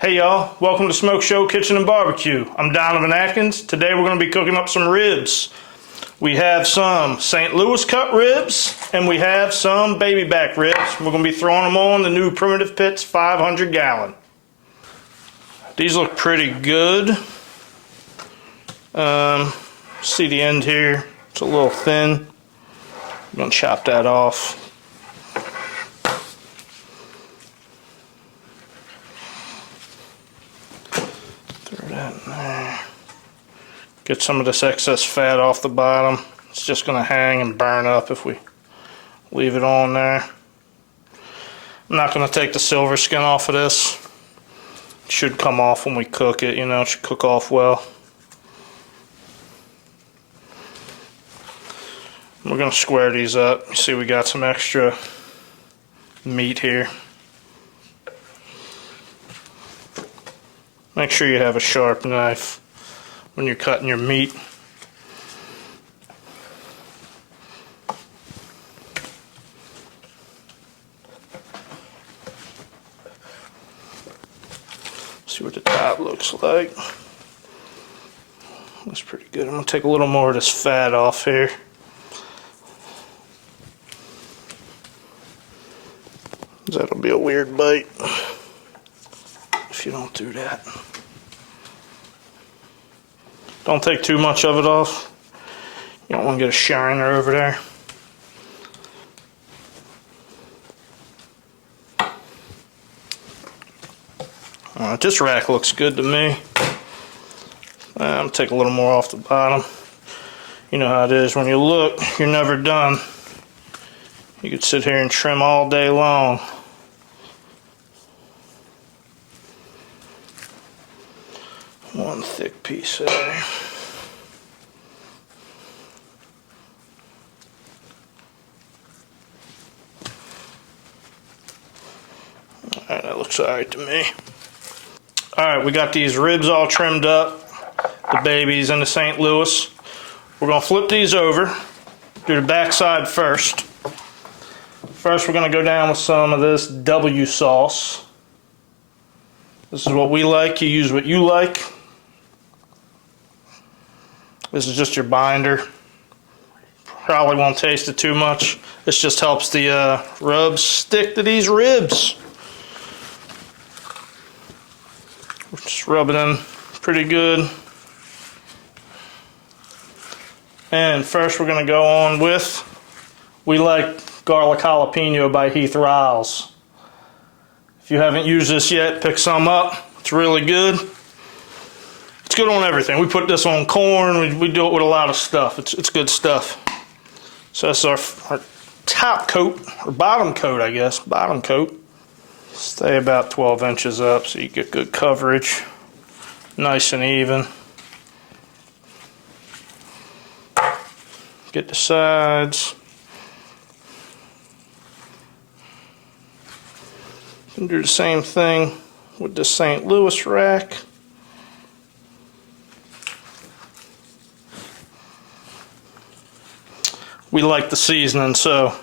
Hey y'all, welcome to Smoke Show Kitchen and Barbecue. I'm Donovan Atkins. Today we're going to be cooking up some ribs. We have some St. Louis cut ribs and we have some baby back ribs. We're going to be throwing them on the new Primitive Pits 500 gallon. These look pretty good. See the end here, it's a little thin. I'm going to chop that off. Throw that in there. Get some of this excess fat off the bottom. It's just going to hang and burn up if we leave it on there. I'm not going to take the silver skin off of this. It should come off when we cook it, you know, it should cook off well. We're going to square these up. You see we got some extra meat here. Make sure you have a sharp knife when you're cutting your meat. See what the top looks like. Looks pretty good. I'm going to take a little more of this fat off here. That'll be a weird bite if you don't do that. Don't take too much of it off. You don't want to get a shiner over there. This rack looks good to me. I'm going to take a little more off the bottom. You know how it is. When you look, you're never done. You could sit here and trim all day long. One thick piece there. Alright, that looks alright to me. Alright, we got these ribs all trimmed up, the babies and the St. Louis. We're going to flip these over, do the back side first. First we're going to go down with some of this W sauce. This is what we like, you use what you like. This is just your binder. Probably won't taste it too much. This just helps the rubs stick to these ribs. Just rub it in pretty good. And first we're going to go on with, we like garlic jalapeno by Heath Riles. If you haven't used this yet, pick some up. It's really good. It's good on everything. We put this on corn. We do it with a lot of stuff. It's good stuff. So that's our top coat, or bottom coat, I guess. Bottom coat. Stay about 12 inches up so you get good coverage. Nice and even. Get the sides. And do the same thing with the St. Louis rack. We like the seasoning, so,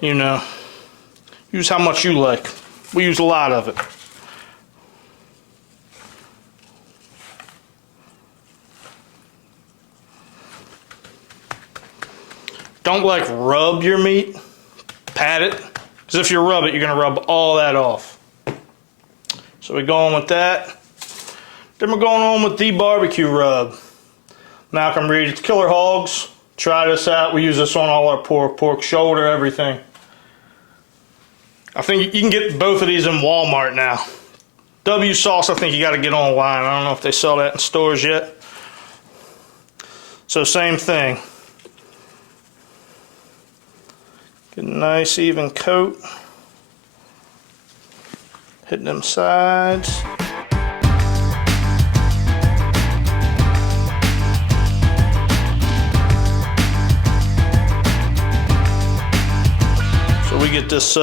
you know, use how much you like. We use a lot of it. Don't like rub your meat, pat it, because if you rub it, you're going to rub all that off. So we're going with that. Then we're going on with the barbecue rub. Malcolm Reed, it's Killer Hogs. Try this out. We use this on all our pork shoulder, everything. I think you can get both of these in Walmart now. W sauce, I think you got to get online. I don't know if they sell that in stores yet. So same thing. Get a nice even coat. Hitting them sides. We get this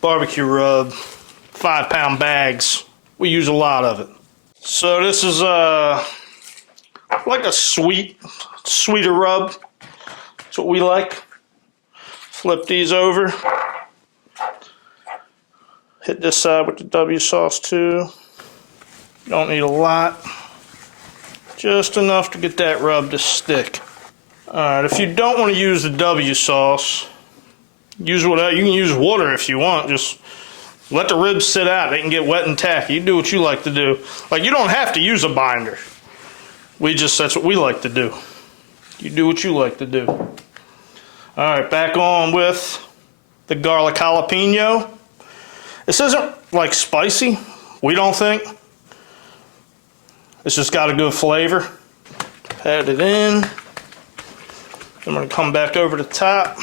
barbecue rub, 5-pound bags. We use a lot of it. So this is like a sweeter rub. That's what we like. Flip these over. Hit this side with the W sauce too. Don't need a lot. Just enough to get that rub to stick. Alright, if you don't want to use the W sauce, use whatever. You can use water if you want. Just let the ribs sit out. They can get wet and tacky. You do what you like to do. Like, you don't have to use a binder. That's what we like to do. You do what you like to do. Alright, back on with the garlic jalapeno. This isn't like spicy, we don't think. It's just got a good flavor. Pat it in. I'm going to come back over the top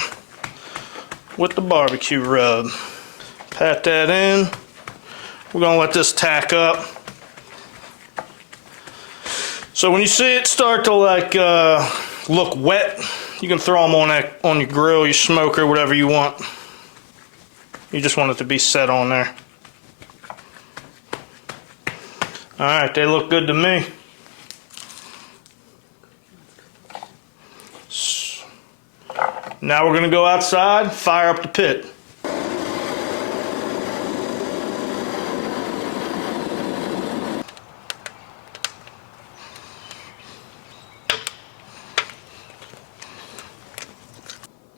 with the barbecue rub. Pat that in. We're going to let this tack up. So when you see it start to like look wet, you can throw them on your grill, your smoker, whatever you want. You just want it to be set on there. Alright, they look good to me. Now we're going to go outside, fire up the pit.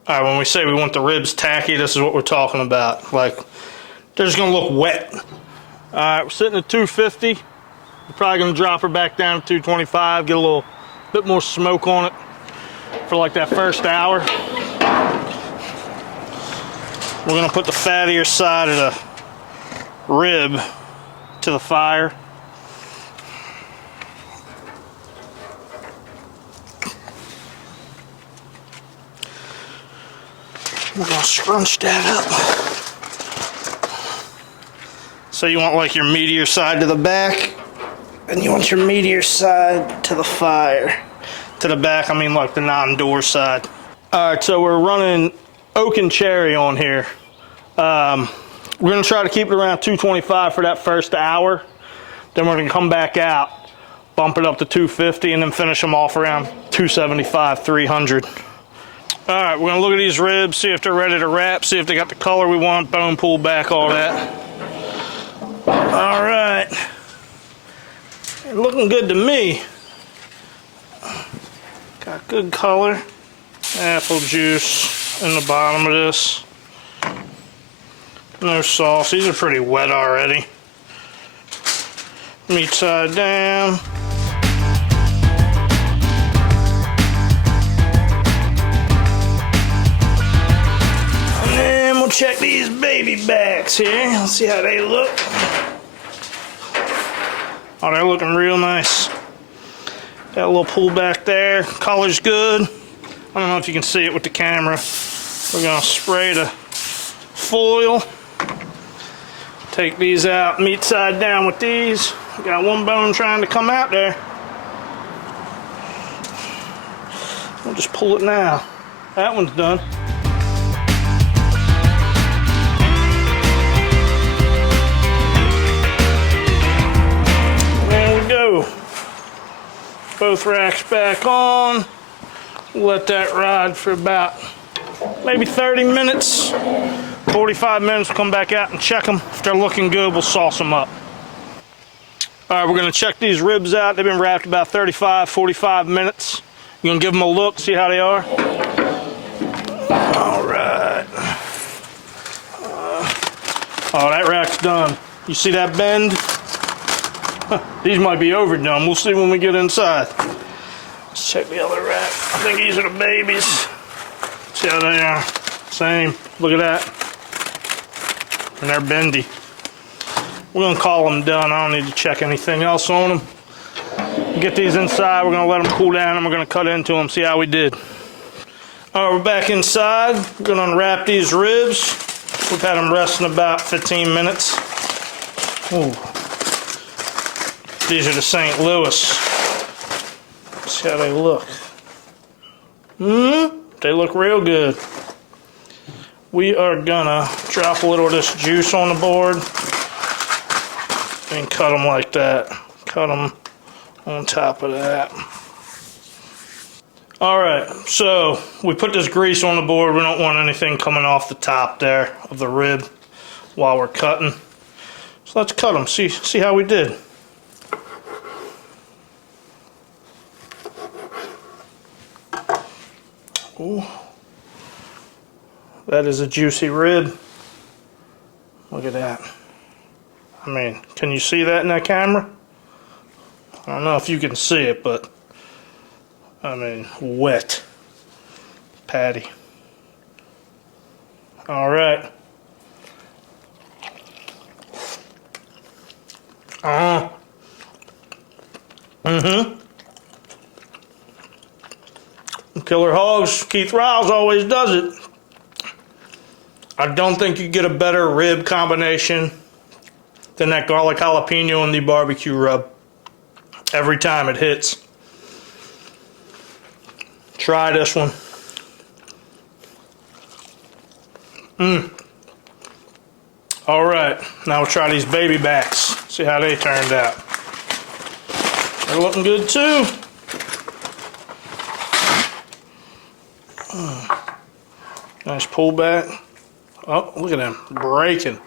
Alright, when we say we want the ribs tacky, this is what we're talking about. Like, they're just going to look wet. Alright, we're sitting at 250. We're probably going to drop her back down to 225, get a little bit more smoke on it for like that first hour. We're going to put the fattier side of the rib to the fire. We're going to scrunch that up. So you want like your meatier side to the back, and you want your meatier side to the fire. To the back, I mean like the non-door side. Alright, so we're running oak and cherry on here. We're going to try to keep it around 225 for that first hour. Then we're going to come back out, bump it up to 250, and then finish them off around 275, 300. Alright, we're going to look at these ribs, see if they're ready to wrap, see if they got the color we want, bone pulled back, all that. Alright. They're looking good to me. Got good color. Apple juice in the bottom of this. No sauce. These are pretty wet already. Meat side down. We'll check these baby backs here. Let's see how they look. Oh, they're looking real nice. Got a little pull back there. Color's good. I don't know if you can see it with the camera. We're gonna spray the foil. Take these out, meat side down with these. Got one bone trying to come out there. We'll just pull it now. That one's done. Both racks back on. Let that ride for about maybe 30 minutes. 45 minutes, we'll come back out and check them. If they're looking good, we'll sauce them up. All right, we're gonna check these ribs out. They've been wrapped about 35, 45 minutes. You're gonna give them a look, see how they are. All right. Oh, that rack's done. You see that bend? These might be overdone. We'll see when we get inside. Let's check the other rack. I think these are the babies. See how they are. Same. Look at that. And they're bendy. We're going to call them done. I don't need to check anything else on them. Get these inside. We're going to let them cool down and we're going to cut into them, see how we did. All right, we're back inside. We're going to unwrap these ribs. We've had them resting about 15 minutes. Ooh. These are the St. Louis. See how they look. They look real good. We are gonna drop a little of this juice on the board and cut them like that. Cut them on top of that. All right, so we put this grease on the board. We don't want anything coming off the top there of the rib while we're cutting. So let's cut them, see how we did. Ooh. That is a juicy rib. Look at that. I mean, can you see that in that camera? I don't know if you can see it, but I mean, wet patty. All right. Killer Hogs, Keith Riles always does it. I don't think you get a better rib combination than that garlic jalapeno and the barbecue rub. Every time it hits. Try this one. All right, now we'll try these baby backs. See how they turned out. They're looking good too. Nice pullback. Oh, look at them breaking.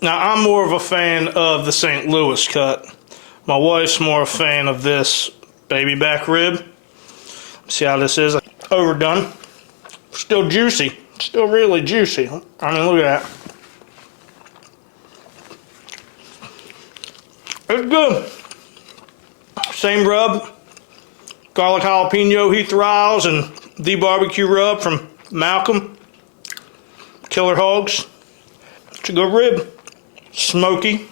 Now, I'm more of a fan of the St. Louis cut. My wife's more a fan of this baby back rib. See how this is? Overdone. Still juicy. Still really juicy. I mean, look at that. It's good. Same rub. Garlic jalapeno, Heath Riles, and the barbecue rub from Malcolm. Killer Hogs. It's a good rib. Smoky.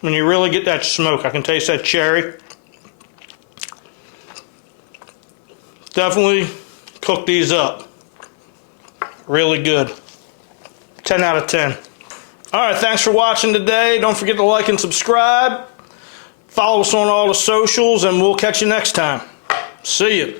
When you really get that smoke, I can taste that cherry. Definitely cook these up. Really good. 10 out of 10. All right, thanks for watching today. Don't forget to like and subscribe. Follow us on all the socials, and we'll catch you next time. See you.